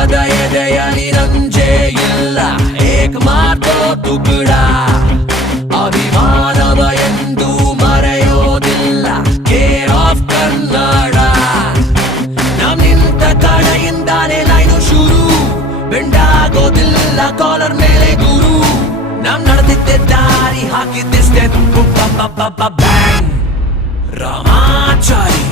ಕನ್ನಡದ ಎದೆಯಲಿ ರಂಜೆ ಇಲ್ಲ ಏಕ್ ಮಾತೋ ತುಕುಡ ಅಭಿಮಾನವ ಎಂದು ಮರೆಯೋದಿಲ್ಲ ಕೇರ್ ಆಫ್ ಕನ್ನಡ ನಮ್ ನಿಂತ ಕಡೆಯಿಂದಾನೆ ಲೈನು ಶುರು ಬೆಂಡಾಗೋದಿಲ್ಲ ಕಾಲರ್ ಮೇಲೆ ಗುರು ನಮ್ ನಡೆದಿದ್ದೆ ದಾರಿ ಹಾಕಿದ್ದೆ ಸ್ಟೆಪ್ ಬ್ಯಾಂಗ್ ರಾಮಾಚಾರಿ